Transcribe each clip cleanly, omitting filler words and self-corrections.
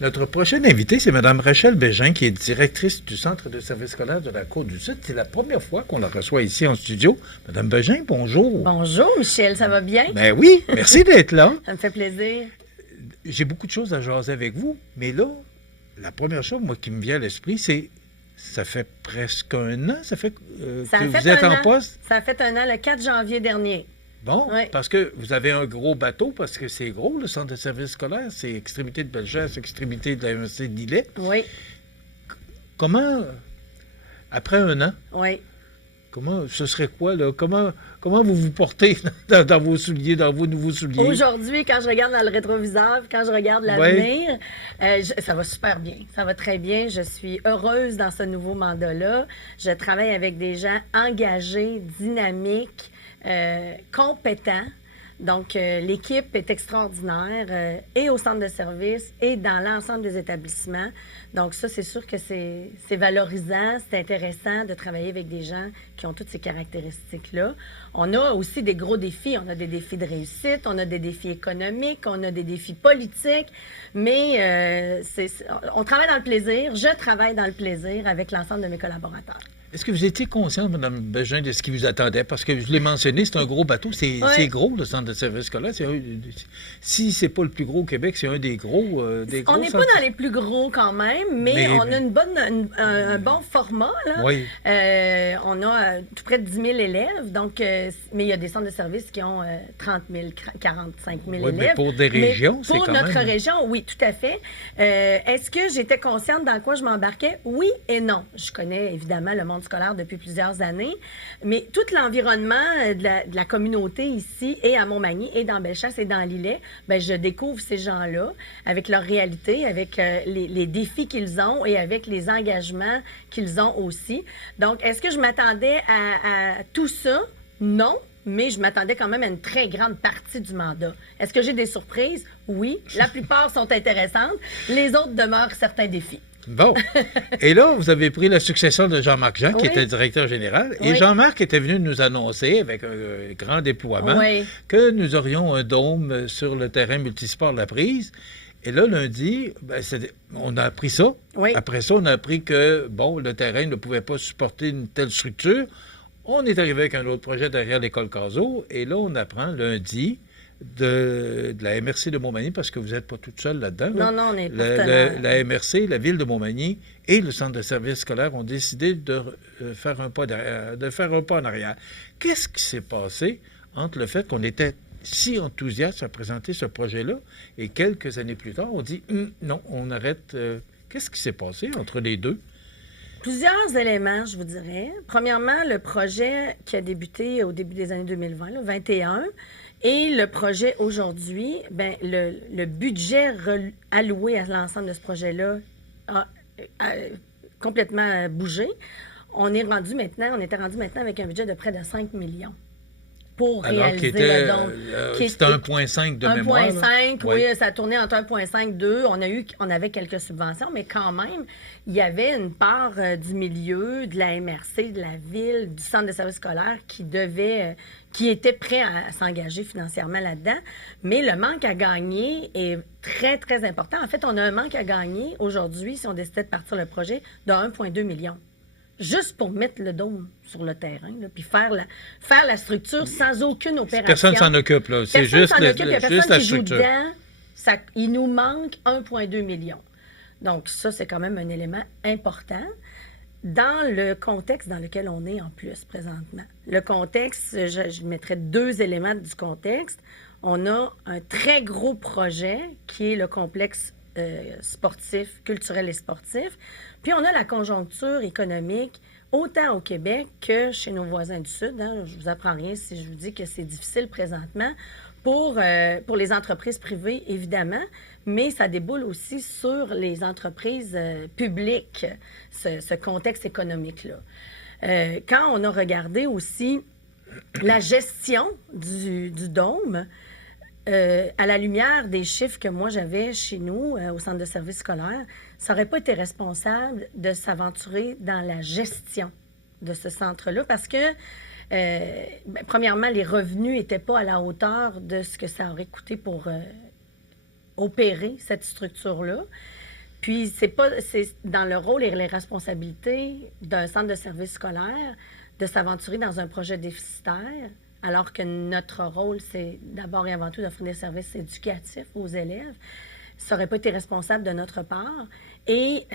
Notre prochaine invitée, c'est Mme Rachel Bégin, qui est directrice du Centre de services scolaires de la Côte-du-Sud. C'est la première fois qu'on la reçoit ici en studio. Mme Bégin, bonjour. Bonjour, Michel, ça va bien? Ben oui, merci d'être là. Ça me fait plaisir. J'ai beaucoup de choses à jaser avec vous, mais là, la première chose, moi, qui me vient à l'esprit, c'est ça fait presque un an, ça fait que vous êtes en poste? Ça a fait un an, le 4 janvier dernier. Bon, oui. Parce que vous avez un gros bateau, parce que c'est gros, le Centre de services scolaires, c'est extrémité de Bellechasse, extrémité de la MRC d'Illet. Oui. Comment, après un an, oui. Comment, ce serait quoi, là? Comment vous vous portez dans vos souliers, dans vos nouveaux souliers? Aujourd'hui, quand je regarde dans le rétroviseur, quand je regarde l'avenir, ça va super bien. Ça va très bien. Je suis heureuse dans ce nouveau mandat-là. Je travaille avec des gens engagés, dynamiques, compétents. Donc, l'équipe est extraordinaire et au centre de service et dans l'ensemble des établissements. Donc, ça, c'est sûr que c'est valorisant, c'est intéressant de travailler avec des gens qui ont toutes ces caractéristiques-là. On a aussi des gros défis. On a des défis de réussite, on a des défis économiques, on a des défis politiques, mais on travaille dans le plaisir. Je travaille dans le plaisir avec l'ensemble de mes collaborateurs. Est-ce que vous étiez consciente, Mme Bégin, de ce qui vous attendait? Parce que je l'ai mentionné, c'est un gros bateau. C'est gros, le Centre de services scolaires. Si c'est pas le plus gros au Québec, c'est un des gros On n'est pas dans les plus gros quand même, mais on a un bon format. Là. Oui. On a tout près de 10 000 élèves. Donc, mais il y a des centres de services qui ont 30 000, 45 000 élèves. Mais pour des régions, c'est quand même... Pour notre région, oui, tout à fait. Est-ce que j'étais consciente dans quoi je m'embarquais? Oui et non. Je connais évidemment le monde scolaire depuis plusieurs années, mais tout l'environnement de la communauté ici et à Montmagny et dans Bellechasse et dans l'Îlet, bien, je découvre ces gens-là avec leur réalité, avec les défis qu'ils ont et avec les engagements qu'ils ont aussi. Donc, est-ce que je m'attendais à tout ça? Non. Mais je m'attendais quand même à une très grande partie du mandat. Est-ce que j'ai des surprises? Oui. La plupart sont intéressantes. Les autres demeurent certains défis. Bon. Et là, vous avez pris la succession de Jean-Marc Jean, qui était directeur général. Et Jean-Marc était venu nous annoncer, avec un grand déploiement, que nous aurions un dôme sur le terrain multisport de la Prise. Et là, lundi, on a appris ça. Oui. Après ça, on a appris que, le terrain ne pouvait pas supporter une telle structure. On est arrivé avec un autre projet derrière l'école Cazot. Et là, on apprend lundi de la MRC de Montmagny, parce que vous n'êtes pas toute seule là-dedans. Là. Non, on est partenaire. La MRC, la Ville de Montmagny et le Centre de services scolaires ont décidé de faire un pas en arrière. Qu'est-ce qui s'est passé entre le fait qu'on était si enthousiaste à présenter ce projet-là et quelques années plus tard, on dit non, on arrête. Qu'est-ce qui s'est passé entre les deux? Plusieurs éléments, je vous dirais. Premièrement, le projet qui a débuté au début des années 2020, là, 21, et le projet aujourd'hui, le budget alloué à l'ensemble de ce projet-là a complètement bougé. On était rendu maintenant avec un budget de près de 5 millions. Pour réaliser le don. C'était 1,5 de mémoire. 1,5, oui, ça a tourné entre 1,5 et 2. On avait quelques subventions, mais quand même, il y avait une part du milieu, de la MRC, de la Ville, du Centre de services scolaires qui était prêt à s'engager financièrement là-dedans. Mais le manque à gagner est très, très important. En fait, on a un manque à gagner aujourd'hui, si on décidait de partir le projet, de 1,2 million. Juste pour mettre le dôme sur le terrain, là, puis faire la structure sans aucune opération. Personne s'en occupe, là. C'est juste la structure. Il nous manque 1,2 million. Donc, ça, c'est quand même un élément important dans le contexte dans lequel on est en plus présentement. Le contexte, je mettrais 2 éléments du contexte. On a un très gros projet qui est le complexe sportif, culturel et sportif. Puis on a la conjoncture économique, autant au Québec que chez nos voisins du Sud. Hein. Je vous apprends rien si je vous dis que c'est difficile présentement pour les entreprises privées, évidemment, mais ça déboule aussi sur les entreprises publiques, ce contexte économique-là. Quand on a regardé aussi la gestion du dôme, à la lumière des chiffres que moi j'avais chez nous, au Centre de services scolaires, ça n'aurait pas été responsable de s'aventurer dans la gestion de ce centre-là parce que, premièrement, les revenus n'étaient pas à la hauteur de ce que ça aurait coûté pour opérer cette structure-là. Puis, c'est dans le rôle et les responsabilités d'un centre de services scolaire de s'aventurer dans un projet déficitaire, alors que notre rôle, c'est d'abord et avant tout d'offrir des services éducatifs aux élèves. Ça n'aurait pas été responsable de notre part. Et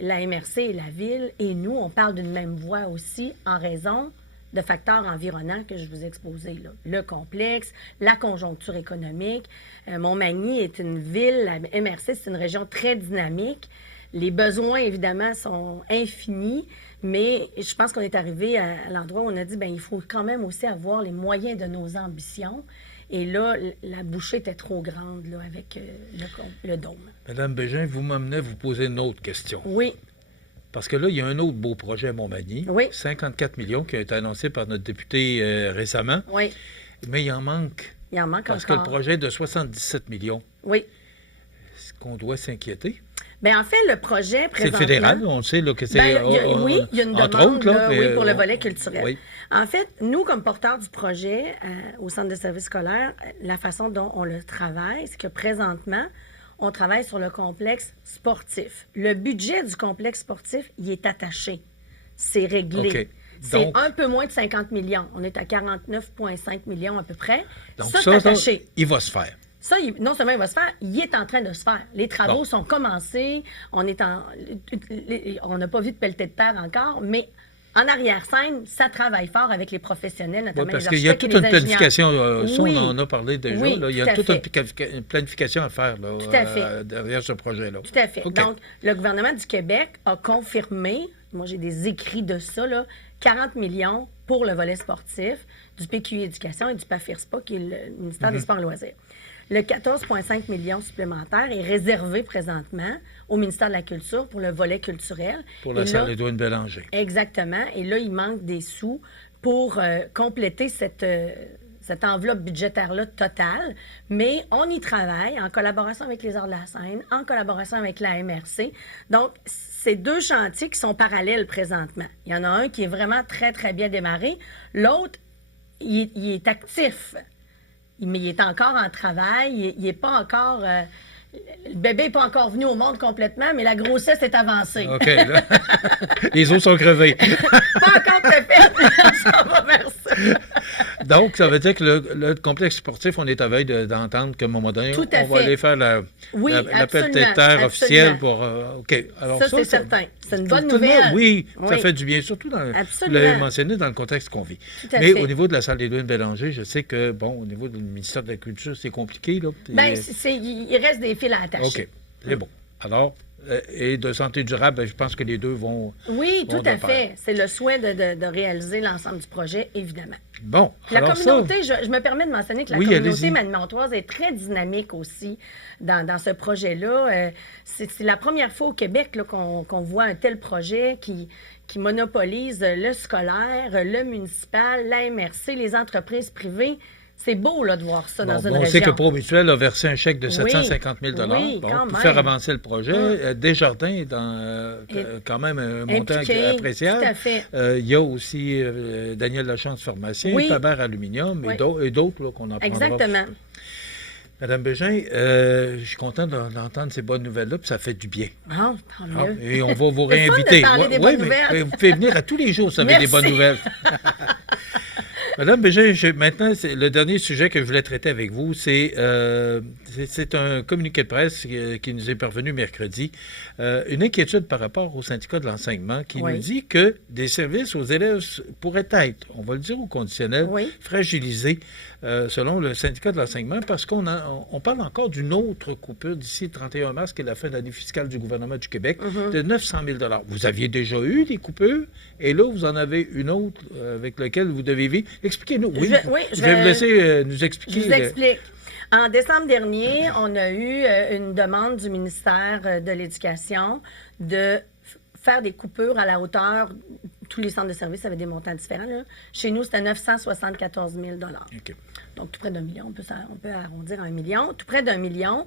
la MRC et la Ville et nous, on parle d'une même voix aussi en raison de facteurs environnants que je vous ai exposés, là. Le complexe, la conjoncture économique. Montmagny est une ville, la MRC, c'est une région très dynamique. Les besoins, évidemment, sont infinis, mais je pense qu'on est arrivé à l'endroit où on a dit, bien, il faut quand même aussi avoir les moyens de nos ambitions. Et là, la bouchée était trop grande là, avec le dôme. Madame Bégin, vous m'amenez à vous poser une autre question. Oui. Parce que là, il y a un autre beau projet à Montmagny, oui. 54 millions qui a été annoncé par notre député récemment. Oui. Mais il en manque. Il en manque parce encore. Parce que le projet de 77 millions. Oui. Est-ce qu'on doit s'inquiéter? Bien, en fait, le projet présentement... C'est le fédéral, on le sait là, que c'est... oui, il y a une demande autres, là, oui, pour le volet culturel. Oui. En fait, nous, comme porteurs du projet au Centre de services scolaires, la façon dont on le travaille, c'est que présentement, on travaille sur le complexe sportif. Le budget du complexe sportif, il est attaché. C'est réglé. Okay. C'est un peu moins de 50 millions. On est à 49,5 millions à peu près. Donc ça, c'est attaché. Il va se faire. Ça, non seulement il va se faire, il est en train de se faire. Les travaux sont commencés. On n'a pas vu de pelleté de terre encore, mais en arrière-scène, ça travaille fort avec les professionnels, notamment les architectes et les ingénieurs. Parce qu'il y a toute une planification, ça, on en a parlé déjà. Oui, là. Il y a toute une planification à faire là, derrière ce projet-là. Tout à fait. Okay. Donc, le gouvernement du Québec a confirmé, moi j'ai des écrits de ça, là, 40 millions pour le volet sportif du PQI Éducation et du PAFIRSPA, qui est le ministère des Sports et Loisirs. Le 14,5 millions supplémentaires est réservé présentement au ministère de la Culture pour le volet culturel. Pour la salle Édouard Bélanger. Exactement. Et là, il manque des sous pour compléter cette enveloppe budgétaire-là totale. Mais on y travaille en collaboration avec les Arts de la Scène, en collaboration avec la MRC. Donc, c'est deux chantiers qui sont parallèles présentement. Il y en a un qui est vraiment très, très bien démarré. L'autre, il est actif. Mais il est encore en travail, il n'est pas encore... le bébé n'est pas encore venu au monde complètement, mais la grossesse est avancée. OK, là. Les os sont crevés. Pas encore tout à fait, ça va vers ça. Donc, ça veut dire que le complexe sportif, on est à veille d'entendre qu'à un moment donné, on va aller faire l'appel de terre officiel pour... OK. Alors, ça, c'est certain. C'est une bonne nouvelle. Oui, ça fait du bien, surtout, vous l'avez mentionné, dans le contexte qu'on vit. Mais au niveau de la salle Édouard Bélanger, je sais que, bon, au niveau du ministère de la Culture, c'est compliqué, là. Bien, il reste des fils à attacher. OK, c'est bon. Alors... et de santé durable, je pense que les deux vont... Oui, tout à fait. C'est le souhait de réaliser l'ensemble du projet, évidemment. Bon, la communauté, je me permets de mentionner que la communauté manimentoise est très dynamique aussi dans ce projet-là. C'est la première fois au Québec qu'on voit un tel projet qui monopolise le scolaire, le municipal, la MRC, les entreprises privées. C'est beau là, de voir ça dans une région. On sait que Promutuel a versé un chèque de 750 000 pour faire avancer le projet. Desjardins est dans quand même un montant appréciable. Tout à fait. Il y a aussi Daniel Lachance, pharmacien, Faber Aluminium et d'autres qu'on en prendra. Exactement. Madame Bégin, je suis content d'entendre ces bonnes nouvelles-là, puis ça fait du bien. Ah, tant mieux. Et on va vous réinviter. Mais vous pouvez venir à tous les jours, vous savez, des bonnes nouvelles. Madame Bégin, maintenant, c'est le dernier sujet que je voulais traiter avec vous, c'est un communiqué de presse qui nous est parvenu mercredi. Une inquiétude par rapport au syndicat de l'enseignement qui nous dit que des services aux élèves pourraient être, on va le dire au conditionnel, fragilisés selon le syndicat de l'enseignement parce qu'on parle encore d'une autre coupure d'ici le 31 mars, qui est la fin de l'année fiscale du gouvernement du Québec, de 900 000 $. Vous aviez déjà eu des coupures et là, vous en avez une autre avec laquelle vous devez vivre. Expliquez-nous. Je vais vous laisser nous expliquer. Je vous explique. En décembre dernier, on a eu une demande du ministère de l'Éducation de faire des coupures à la hauteur, tous les centres de services avaient des montants différents. Là. Chez nous, c'était 974 000 $. Okay. Donc, tout près d'1 million. On peut arrondir à 1 million. Tout près d'1 million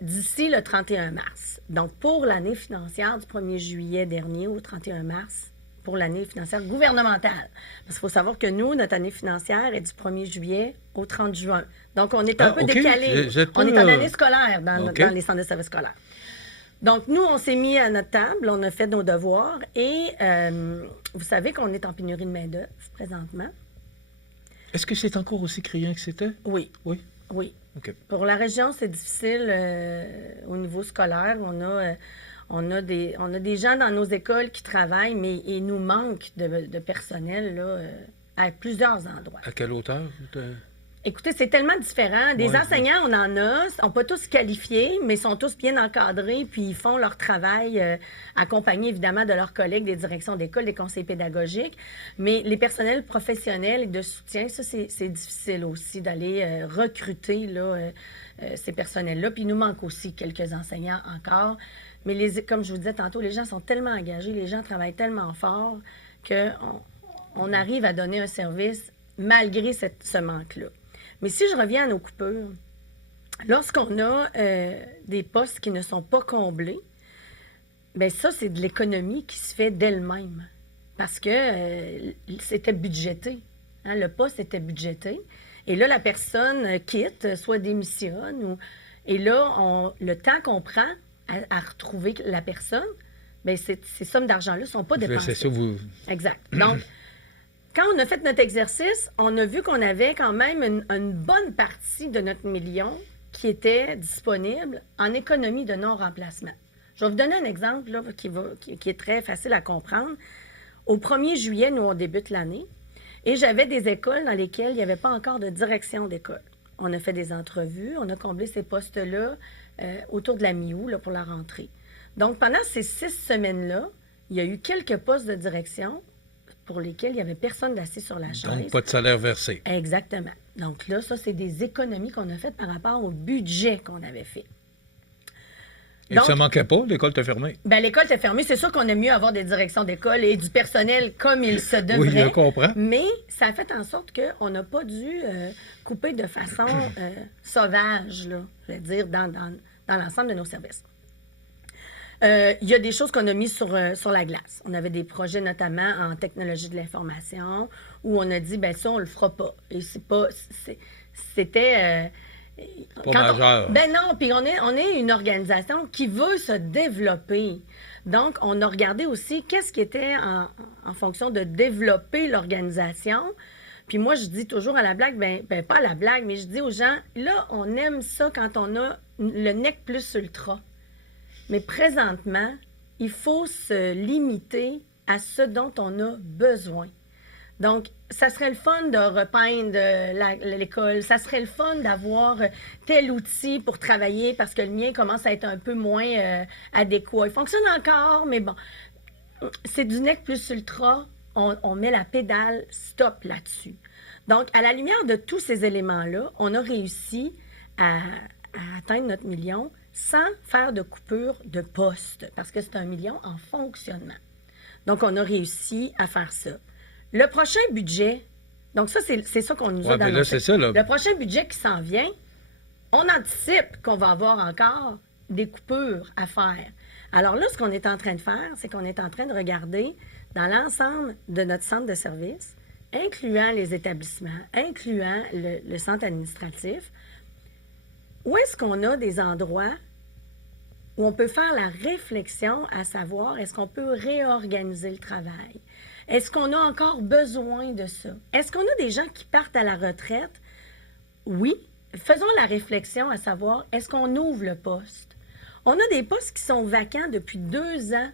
d'ici le 31 mars. Donc, pour l'année financière du 1er juillet dernier au 31 mars, pour l'année financière gouvernementale. Parce qu'il faut savoir que nous, notre année financière est du 1er juillet au 30 juin. Donc, on est un peu décalé. On est en année scolaire dans les centres de services scolaires. Donc, nous, on s'est mis à notre table, on a fait nos devoirs et vous savez qu'on est en pénurie de main-d'œuvre présentement. Est-ce que c'est encore aussi criant que c'était? Oui. Oui? Oui. Okay. Pour la région, c'est difficile au niveau scolaire. On a des gens dans nos écoles qui travaillent, mais il nous manque de personnel là, à plusieurs endroits. À quelle hauteur? Écoutez, c'est tellement différent. Des enseignants, on en a, sont pas tous qualifiés, mais sont tous bien encadrés, puis ils font leur travail, accompagnés évidemment de leurs collègues des directions d'école, des conseils pédagogiques. Mais les personnels professionnels et de soutien, ça, c'est difficile aussi d'aller recruter là, ces personnels-là. Puis il nous manque aussi quelques enseignants encore. Mais comme je vous disais tantôt, les gens sont tellement engagés, les gens travaillent tellement fort qu'on arrive à donner un service malgré ce manque-là. Mais si je reviens à nos coupures, lorsqu'on a des postes qui ne sont pas comblés, bien ça, c'est de l'économie qui se fait d'elle-même. Parce que c'était budgété. Hein, le poste était budgété. Et là, la personne quitte, soit démissionne. Et là, le temps qu'on prend à retrouver la personne, bien, ces sommes d'argent-là ne sont pas dépensées. C'est ça, vous... Exact. Donc, quand on a fait notre exercice, on a vu qu'on avait quand même une bonne partie de notre million qui était disponible en économie de non-remplacement. Je vais vous donner un exemple là, qui est très facile à comprendre. Au 1er juillet, nous, on débute l'année, et j'avais des écoles dans lesquelles il n'y avait pas encore de direction d'école. On a fait des entrevues, on a comblé ces postes-là autour de la mi-août là, pour la rentrée. Donc, pendant ces 6 semaines-là, il y a eu quelques postes de direction pour lesquels il n'y avait personne d'assis sur la chaise. Donc, pas de salaire versé. Exactement. Donc là, ça, c'est des économies qu'on a faites par rapport au budget qu'on avait fait. Et donc, ça ne manquait pas, l'école était fermée? Bien, l'école était fermée. C'est sûr qu'on aime mieux avoir des directions d'école et du personnel comme il se devrait. Oui, je comprends. Mais ça a fait en sorte qu'on n'a pas dû couper de façon sauvage, là, je vais dire, dans l'ensemble de nos services. Il y a des choses qu'on a mises sur la glace. On avait des projets notamment en technologie de l'information où on a dit, bien ça, on le fera pas. Et c'était... pas majeur. Ben non, puis on est une organisation qui veut se développer. Donc, on a regardé aussi qu'est-ce qui était en fonction de développer l'organisation. Puis moi, je dis toujours à la blague, ben pas à la blague, mais je dis aux gens, là, on aime ça quand on a le nec plus ultra. Mais présentement, il faut se limiter à ce dont on a besoin. Donc, ça serait le fun de repeindre l'école. Ça serait le fun d'avoir tel outil pour travailler parce que le mien commence à être un peu moins adéquat. Il fonctionne encore, mais bon, c'est du nec plus ultra. On met la pédale stop là-dessus. Donc, à la lumière de tous ces éléments-là, on a réussi à atteindre notre million sans faire de coupure de poste, parce que c'est un million en fonctionnement. Donc, on a réussi à faire ça. Le prochain budget, donc ça, c'est ça qu'on nous a dans notre... Le prochain budget qui s'en vient, on anticipe qu'on va avoir encore des coupures à faire. Alors là, ce qu'on est en train de faire, c'est qu'on est en train de regarder dans l'ensemble de notre centre de service, incluant les établissements, incluant le centre administratif, où est-ce qu'on a des endroits où on peut faire la réflexion à savoir est-ce qu'on peut réorganiser le travail? Est-ce qu'on a encore besoin de ça? Est-ce qu'on a des gens qui partent à la retraite? Oui. Faisons la réflexion à savoir est-ce qu'on ouvre le poste? On a des postes qui sont vacants depuis 2 ans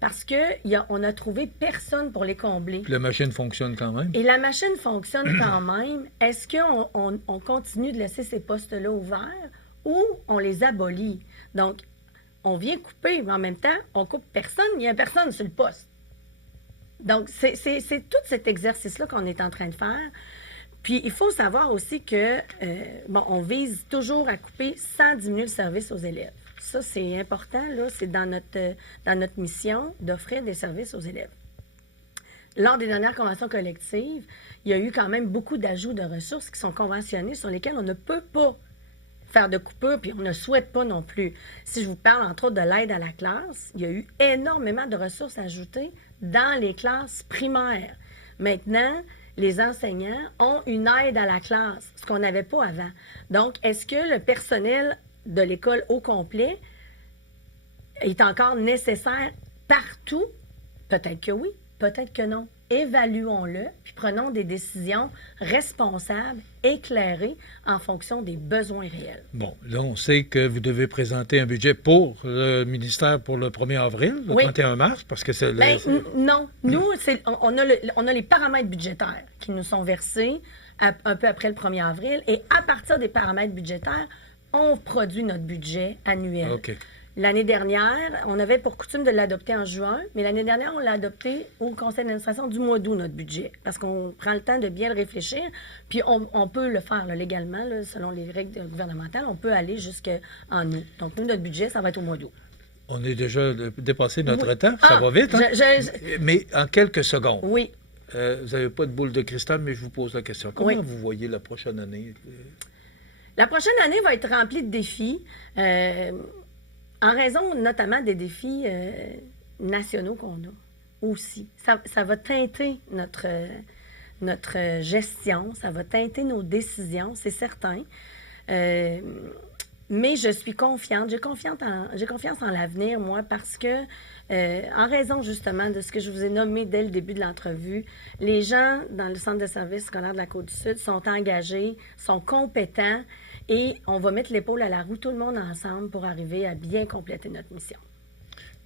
parce qu'on a trouvé personne pour les combler. Puis la machine fonctionne quand même. Et la machine fonctionne quand même. Est-ce qu'on continue de laisser ces postes-là ouverts ou on les abolit? Donc, on vient couper, mais en même temps, on coupe personne, il n'y a personne sur le poste. Donc, c'est tout cet exercice-là qu'on est en train de faire. Puis, il faut savoir aussi que, on vise toujours à couper sans diminuer le service aux élèves. Ça, c'est important, là. C'est dans notre mission d'offrir des services aux élèves. Lors des dernières conventions collectives, il y a eu quand même beaucoup d'ajouts de ressources qui sont conventionnées sur lesquelles on ne peut pas faire de coupure, puis on ne souhaite pas non plus. Si je vous parle, entre autres, de l'aide à la classe, il y a eu énormément de ressources ajoutées dans les classes primaires. Maintenant, les enseignants ont une aide à la classe, ce qu'on n'avait pas avant. Donc, est-ce que le personnel de l'école au complet est encore nécessaire partout? Peut-être que oui, peut-être que non. Évaluons-le, puis prenons des décisions responsables, éclairées, en fonction des besoins réels. Bon, là, on sait que vous devez présenter un budget pour le ministère pour le 1er avril, le 31 mars, parce que c'est... Non. Nous, on a les paramètres budgétaires qui nous sont versés un peu après le 1er avril, et à partir des paramètres budgétaires, on produit notre budget annuel. OK. L'année dernière, on avait pour coutume de l'adopter en juin, mais l'année dernière, on l'a adopté au conseil d'administration du mois d'août, notre budget, parce qu'on prend le temps de bien le réfléchir, puis on peut le faire là, légalement, là, selon les règles gouvernementales, on peut aller jusqu'en août. Donc, nous, notre budget, ça va être au mois d'août. On est déjà dépassé notre temps, ça va vite, hein? Mais en quelques secondes. Oui. Vous n'avez pas de boule de cristal, mais je vous pose la question. Comment vous voyez la prochaine année? La prochaine année va être remplie de défis. En raison notamment des défis nationaux qu'on a aussi. Ça va teinter notre gestion, ça va teinter nos décisions, c'est certain. Mais je suis confiante, j'ai confiance en l'avenir, moi, parce que, en raison justement de ce que je vous ai nommé dès le début de l'entrevue, les gens dans le Centre de services scolaires de la Côte-du-Sud sont engagés, sont compétents, et on va mettre l'épaule à la roue, tout le monde ensemble, pour arriver à bien compléter notre mission.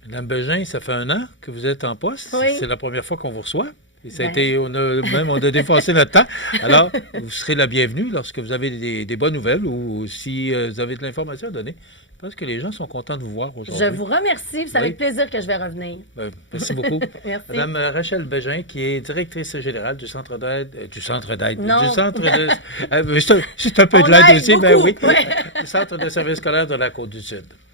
Madame Bégin, ça fait 1 an que vous êtes en poste. Oui. C'est la première fois qu'on vous reçoit. Et ça a été, on a dépassé notre temps. Alors, vous serez la bienvenue lorsque vous avez des bonnes nouvelles ou si vous avez de l'information à donner. Je pense que les gens sont contents de vous voir aujourd'hui. Je vous remercie. C'est avec plaisir que je vais revenir. Merci beaucoup. Merci. Madame Rachel Bégin, qui est directrice générale du Centre d'aide. Non. Du Centre de... c'est un peu de l'aide aussi, beaucoup. oui. Du Centre de services scolaires de la Côte-du-Sud.